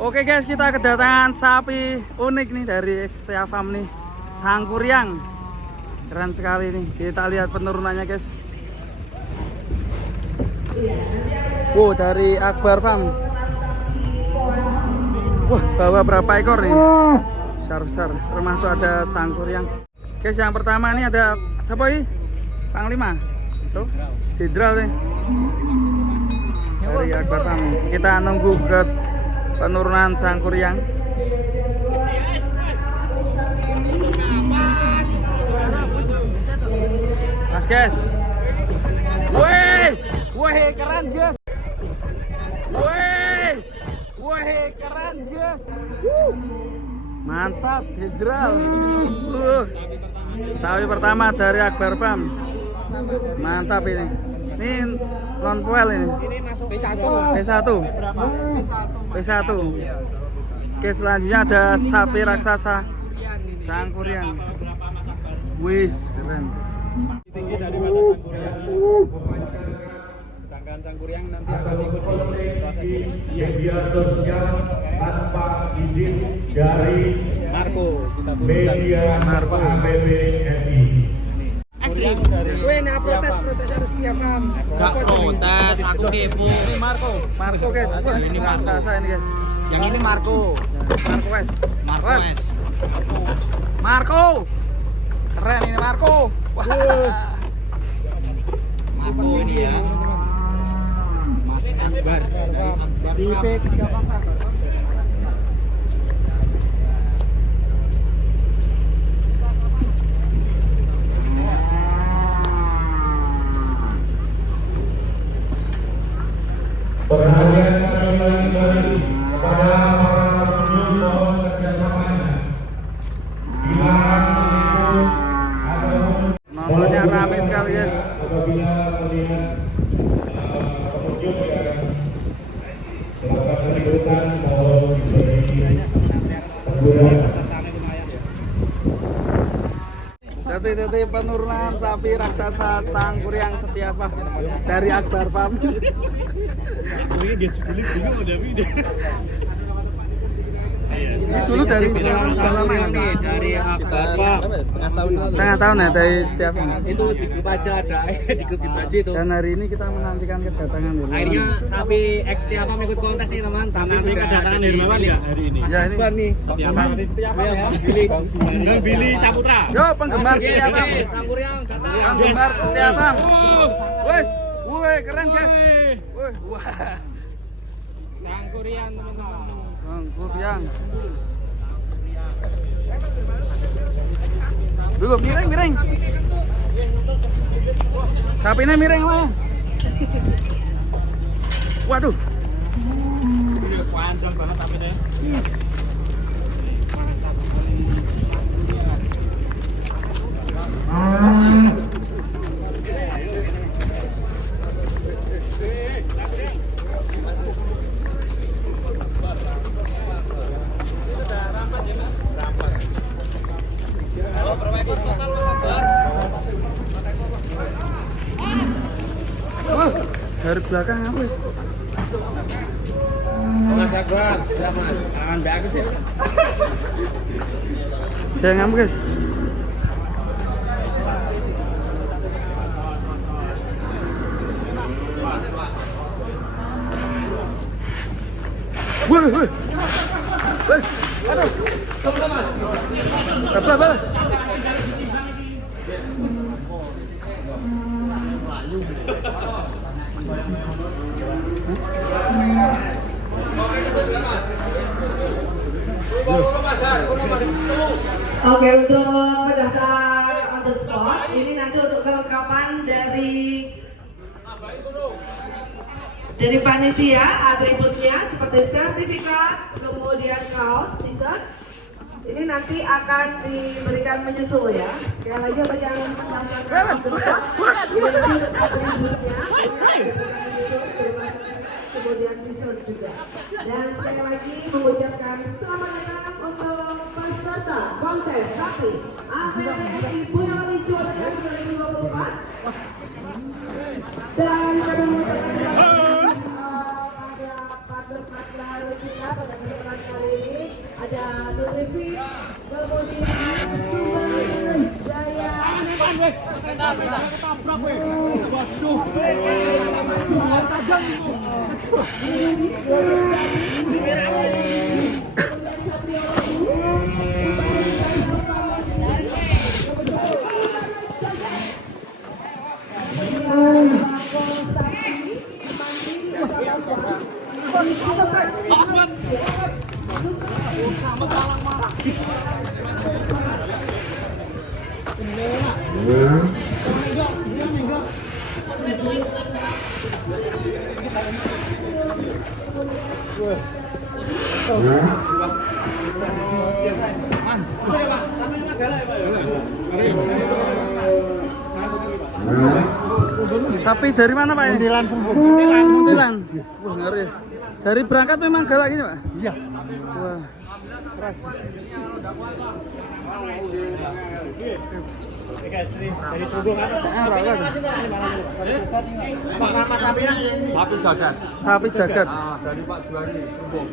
Oke guys, kita kedatangan sapi unik nih dari Setia Farm nih, Sangkuriang. Keren sekali nih. Kita lihat penurunannya guys. Wow, dari Akbar Farm. Wah, bawa berapa ekor nih? Besar-besar, termasuk ada Sangkuriang. Guys, yang pertama ini ada siapa ini? Panglima. So, Jenderal nih. Dari Akbar Farm. Kita nunggu ke penurunan Sangkuriang. Mas guys. Wih, keren guys. Wih, keren guys. Mantap, Jenderal. Sapi pertama dari Akbar Farm. Mantap ini. Ini non poel ini. Ini masuk P1. P1. Oke, selanjutnya ada sapi raksasa Sangkuriang. Wis, keren. Tinggi daripada Sangkuriang. Sedangkan Sangkuriang nanti akan ikut di proses yang biasa tanpa izin dari media Marco PBSI. Gue nih protes harus Setia Farm. Gak protes, aku kepo. Ini Marco guys. Wah, ini raksasa ini guys. Yang ini Marco. Marco Marco. Marco. Keren ini Marco. Wah. Marco ini ya. Mas Akbar. Di P3 pasar. Perhatian kembali kepada para pengunjung, mohon kerjasamanya. Dilarang Nontonnya rame sekali guys. apabila melihat pengunjung yang melakukan keributan mohon diberi teguran. Detik-detik penurunan sapi raksasa Sangkuriang Setia Farm dari Akbar Farm. Ini dulu dari Sangkuriang nih dari Akbar Farm. setengah tahun ya dari Setia Farm. Itu di grup aja ada di grup baju itu. Dan hari ini kita menantikan kedatangan dulu. Akhirnya sapi X Setia Farm ikut kontes nih teman. Tapi sudah kedatangan Hermawan ya hari ini. Ya ini. Akbar nih. Setia Farm ya. Billy Saputra. Yo penggemar Setia Farm. Sangkuriang datang. Penggemar Setia Farm. Wes, woi keren guys. Woi, wah. Sangkuriang teman-teman. Sangkuriang. Dulu miring. Sapinya miring mana? Waduh. Kuancol banget tapi deh. Dari belakang apa? Mas Akbar, siap Mas. Tangan bagus ya. Saya ngamuk guys. Woi. Aduh. Apa? Oke, untuk pendaftar on the spot, ini nanti untuk kelengkapan dari panitia, atributnya seperti sertifikat, kemudian kaos, t-shirt. Ini nanti akan diberikan menyusul ya. Sekali lagi bagi yang mendaftarkan on the spot, ini nanti untuk atributnya, kemudian t-shirt juga. Dan sekali lagi mengucapkan selamat datang untuk peserta kontes sapi APBSI Boyolali Jawa Tengah 2024. Dan kami mengucapkan pada partner kita pada kesempatan ada Nutrifit, kemudian Sumber Jaya. Sapi dari mana Pak? Muntilan. Muntilan. Wah, ngeri. Dari berangkat memang galak gini Pak? Iya. Wah. Keras. Dari subuh kan? Sapi jagat. Sapi jagat. Dari Pak Juwari, subuh.